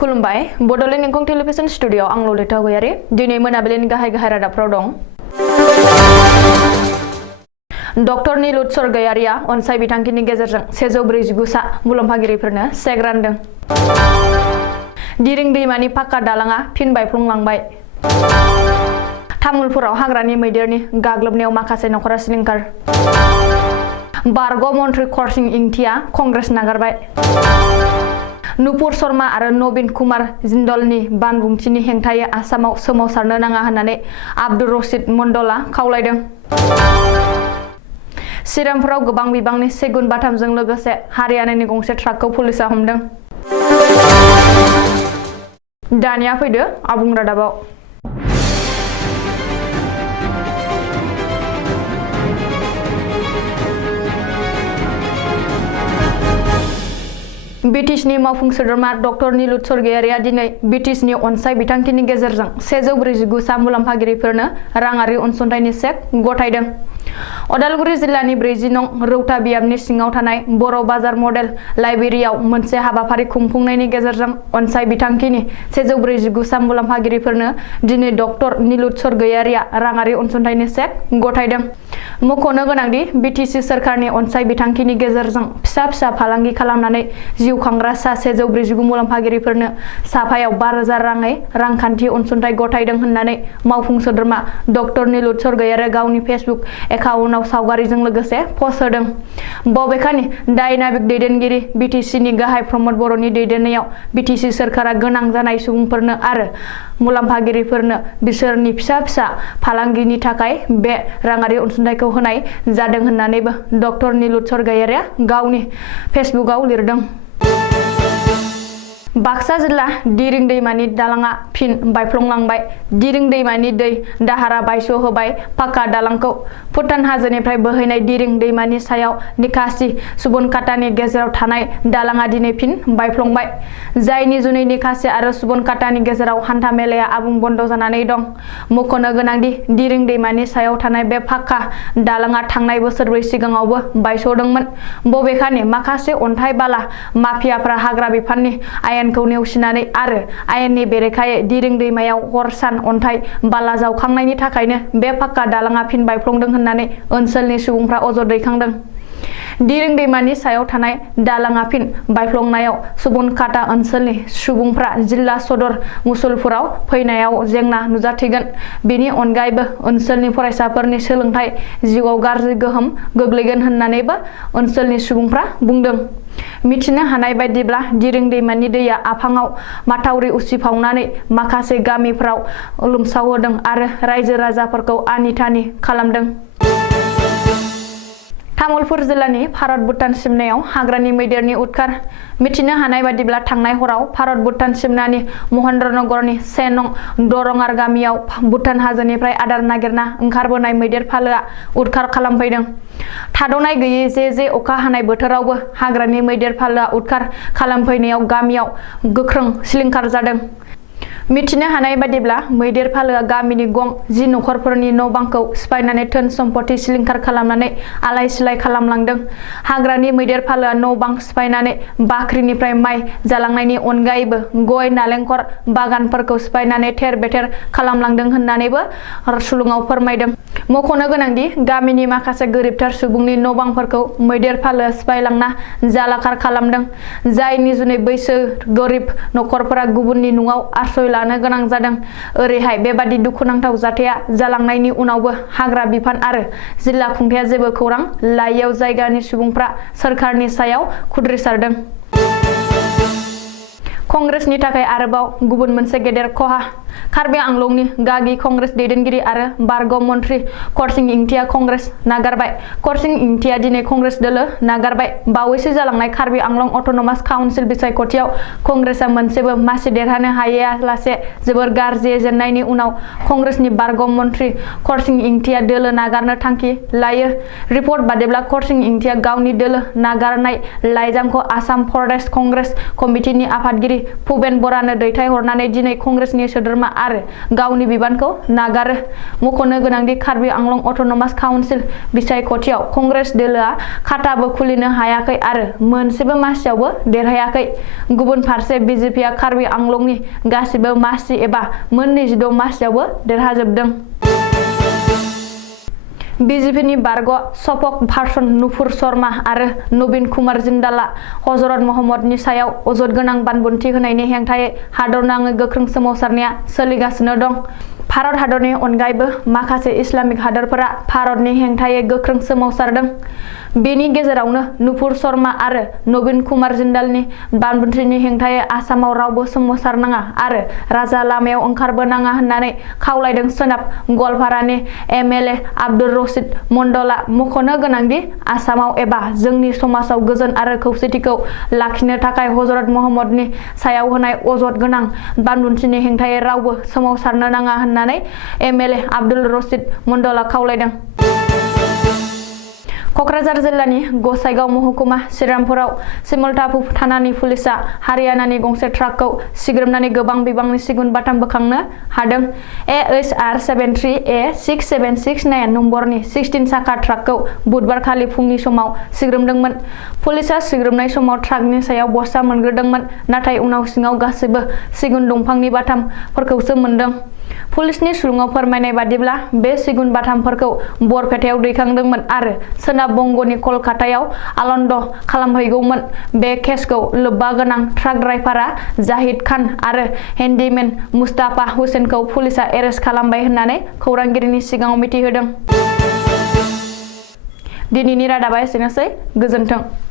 खुलुमबाय Bodoland इंखं television studio आं ललिता गयारि दिनै मोनाबिलिनि गाहाय रादाबफ्राव दं। डक्टर नीलुत सरगयारिया अनसाय बिथांखिनि गेजेरजों 149 सा मुलाम्फागिरिफोरनो चेक रानदों। दिरिं दैमानि पाक्का दालाङा फिन बायफ्लंलांबाय। तामुलपुराव हाग्रानि मैदेरनि गाग्लोबनायाव माखासे नखरा सिलिंखार। बारग' मन्त्रि करसिं इंतिया कंग्रेस नागारबाय। नुपुर शर्मा आरो नवीन कुमार जिन्दलनि बानबुंथिनि हेंथायै आसामाव सोमावसारनो नाङा होननानै आब्दुर रशीद मण्डलआ खावलायदों। सिरामपुराव गोबां बिबांनि सेगुन बाथामजों लोगोसे हारियानानि गंसे ट्राकखौ पुलिसआ हमदों। दानिया फैदो आबुं रादाबाव। बिटिसिनि मावफुं सोद्रोमा डक्टर नीलुत सरगयारिया दिनै बिटिसिनि अनसाय बिथांखिनि गेजेरजों 149 सा मुलाम्फागिरिफोरनो राङारि अनसुंथाइनि चेक गथायदों। अदालगुरि जिल्लानि 40 नं रौता बियाबनि सिङाव थानाय बर' बाजार मडेल लाइब्रेरियाव मोनसे हाबाफारि खुंफुंनायनि गेजेरजों अनसाय बिथांखिनि 149 सा मुलाम्फागिरिफोरनो दिनै डक्टर नीलुत सरगयारिया राङारि अनसुंथाइनि चेक गथायदों। मख'नो गोनांदि बिटिसि सोरखारनि अनसाय बिथांखिनि गेजेरजों फिसा फिसा फालांगि खालामनानै जिउ खांग्रा सा 149 मुलाम्फागिरिफोरनो साफायाव 5,000 राङै रांखान्थि अनसुंथाइ गथायदों होननानै मावफुं सोद्रोमा डक्टर नीलुत सरगयारिया गावनि फेसबुक एकाउन्टआव सावगारिजों लोगोसे पस्ट होदों। बबेखानि डायनामिक दैदेनगिरि बिटिसिनि गाहाय प्रमद बर'नि दैदेननायाव बिटिसि सोरखारा गोनां जानाय सुबुंफोरनो आरो मुलाम्फागिरिफोरनो बिसोरनि फिसा फिसा फालांगिनि थाखाय बे राङारि अनसुंथाइखौ होनाय जादों होननानैबो डक्टर नीलुत सरगयारिया गावनि फेसबुकआव लिरदों। बाक्सा जिल्ला दिरिं दैमानि दालाङा फिन बायफ्लंलांबाय। दिरिं दैमानि दै दाहारा बायस'होबाय पाक्का दालांखौ। भुटान हाजोनिफ्राय बोहैनाय दिरिं दैमानि सायाव निकासि सुबनकाटानि गेजेराव थानाय दालाङा दिनै फिन बायफ्लंबाय। जायनि जुनै निकासि आरो सुबनकाटानि गेजेराव हान्था मेलाया आबुं बन्द जानानै दं। मख'नो गोनांदि दिरिं दैमानि सायाव थानाय बे पाक्का दालाङा थांनाय बोसोरब्रै सिगाङावबो बायस'दोंमोन। बबेखानि माखासे अन्थाइ बाला माफियाफ्रा हाग्रा बिफाननि आयेनखौ नेवसिनानै आरो आयेननि बेरेखायै दिरिं दैमायाव हर सान अन्थाइ बाला जावखांनायनि थाखायनो बे पाक्का दालाङा फिन बायफ्लंदों होननानै ओनसोलनि सुबुंफ्रा अजद दैखांदों। दिरिं दैमानि सायाव थानाय दालाङा फिन बायफ्लंनायाव सुबनकाटा ओनसोलनि सुबुंफ्रा जिल्ला सदर मुसलपुराव फैनायाव जेंना नुजाथिगोन। बेनि अनगायैबो ओनसोलनि फरायसाफोरनि सोलोंथाइ जिउआव गाज्रि गोहोम गोग्लैगोन होननानैबो ओनसोलनि सुबुंफ्रा बुंदों। मिथिनो हानाय बायदिब्ला दिरिं दैमानि दैया आफाङाव माथावरि उसिफावनानै माखासे गामिफ्राव लोमसावहोदों आरो रायजो राजाफोरखौ आनि थानि खालामदों। तामुलपुर जिल्लानि भारत भुटान सिमनायाव हाग्रानि मैदेरनि उदखार। मिथिनो हानाय बादिब्ला थांनाय हराव भारत भुटान सिमनानि महेन्द्रनगरनि 1 नं दरंआर गामियाव भुटान हाजोनिफ्राय आदार नागिरना ओंखारबोनाय मैदेर फालोआ उदखार खालामफैदों। थाद'नाय गैयै जे अखा हानाय बोथोरावबो हाग्रानि मैदेर फालोआ उदखार खालामफैनायाव गामियाव गोख्रों सिलिंखार जादों। मिथिनो हानाय बादिब्ला मैदेर फालोआ गामिनि गं 10 नखरफोरनि न' बांखौ सिफायनानै धोन सम्पति सिलिंखार खालामनानै आलाय सिलाय खालामलांदों। हाग्रानि मैदेर फालोआ न' बां सिफायनानै बाख्रिनिफ्राय माइ जालांनायनि अनगायैबो गय नालेंखर बागानफोरखौ सिफायनानै थेर बेथेर खालामलांदों होननानैबो सुलुङाव फोरमायदों। मख'नो गोनांदि गामिनि माखासे गोरिबथार सुबुंनि न' बांफोरखौ मैदेर फालोआ सिफायलांना जालाखार खालामदों। जायनि जुनै बैसोर गोरिब नखरफोरा गुबुननि न'आव आश्रय लानो गोनां जादों। ओरैहाय बेबादि दुखुनांथाव जाथाया जालांनायनि उनावबो हाग्रा बिफान आरो जिल्ला खुंथाया जेबो खौरां लायैयाव जायगानि सुबुंफ्रा सोरखारनि सायाव खुद्रिसारदों। कंग्रेसनि थाखाय आरोबाव गुबुन मोनसे गेदेर खहा। कार्बि आंलंनि गागि कंग्रेस दैदेनगिरि आरो बारग' मन्त्रि करसिं इंतिया कंग्रेस नागारबाय। करसिं इंतिया दिनै कंग्रेस दोलो नागारबाय। बावैसो जालांनाय कार्बि आंलं अट'नमास काउन्सिल बिसायख'थियाव कंग्रेसआ मोनसेबो मासि देरहानो हायालासे जोबोर गाज्रि जेननायनि उनाव कंग्रेसनि बारग' मन्त्रि करसिं इंतिया दोलो नागारनो थांखि लायो। रिपर्ट बादिब्ला करसिं इंतिया गावनि दोलो नागारनाय लाइजामखौ आसाम प्रदेश कंग्रेस कमिटिनि आफादगिरि भुपेन बरानो दैथायहरनानै दिनै कंग्रेसनि सोद्रोमा सोद्रोमा आरो गावनि बिबानखौ नागारो। मख'नो गोनांदि कार्बि आंलं अट'नमास काउन्सिल बिसायख'थियाव कंग्रेस दोलोआ खाताबो खुलिनो हायाखै आरो मोनसेबो मासियावबो देरहायाखै। गुबुन फारसे बिजेपिआ कार्बि आंलंनि गासिबो मासि एबा मोन 26 मासियावबो देरहाजोबदों। बिजेपिनि बारग' सफक भार्सन नुपुर शर्मा आरो नवीन कुमार जिन्दालआ हजरत महम्मदनि सायाव अजद गोनां बानबुंथि होनायनि हेंथायै हादरनाङै गोख्रों सोमावसारनाया सोलिगासिनो दं। भारत हादरनि अनगायैबो माखासे इस्लामिक हादोरफोरा भारतनि हेंथायै गोख्रों सोमावसारदों। बेनि गेजेरावनो नुपुर शर्मा आरो नवीन कुमार जिन्दालनि बानबुंथिनि हेंथायै आसामाव रावबो सोमावसारनाङा आरो राजा लामायाव ओंखारबोनाङा होननानै खावलायदों सोनाब गवालपारानि एमएलए आब्दुल रशीद मण्डलआ। मख'नो गोनांदि आसामाव एबा जोंनि समाजाव गोजोन आरो खौसेथिखौ लाखिनो थाखाय हजरत महम्मदनि सायाव होनाय अजद गोनां बानबुंथिनि हेंथायै रावबो सोमावसारनो नाङा होननानै एमएलए आब्दुल रशीद मण्डलआ खावलायदों। क'क्राझार जिल्लानि गसाइगाव महकुमा श्रीरामपुराव सिमलटापु थानानि पुलिसआ हारियानानि गंसे ट्राकखौ सिग्रोमनानै गोबां बिबांनि सिगुन बाथाम बोखांनो हादों। AHR 73A6769 नम्बरनि 16 साखा ट्राकखौ बुधबारखालि फुंनि समाव सिग्रोमदोंमोन। पुलिसआ सिग्रोमनाय समाव ट्राकनि सायाव बस्ता मोनग्रोदोंमोन, नाथाय उनाव सिङाव गासैबो सिगुन दंफांनि बाथामफोरखौसो मोनदों। पुलिसनि सुलुङाव फोरमायनाय बादिब्ला बे सिगुन बाथामफोरखौ बरपेटायाव दैखांदोंमोन आरो सोनाब बंग'नि कलकातायाव आलन्द खालामहैगौमोन। बे केसखौ लोब्बा गोनां ट्राक ड्राइभारा जाहिद खान आरो हेन्डीमेन मुस्ताफा हुसैनखौ पुलिसआ एरेस्ट खालामबाय होननानै खौरांगिरिनि सिगाङाव मिथिहोदों। दिनैनि रादाबा एसेनोसै। गोजोन्थों।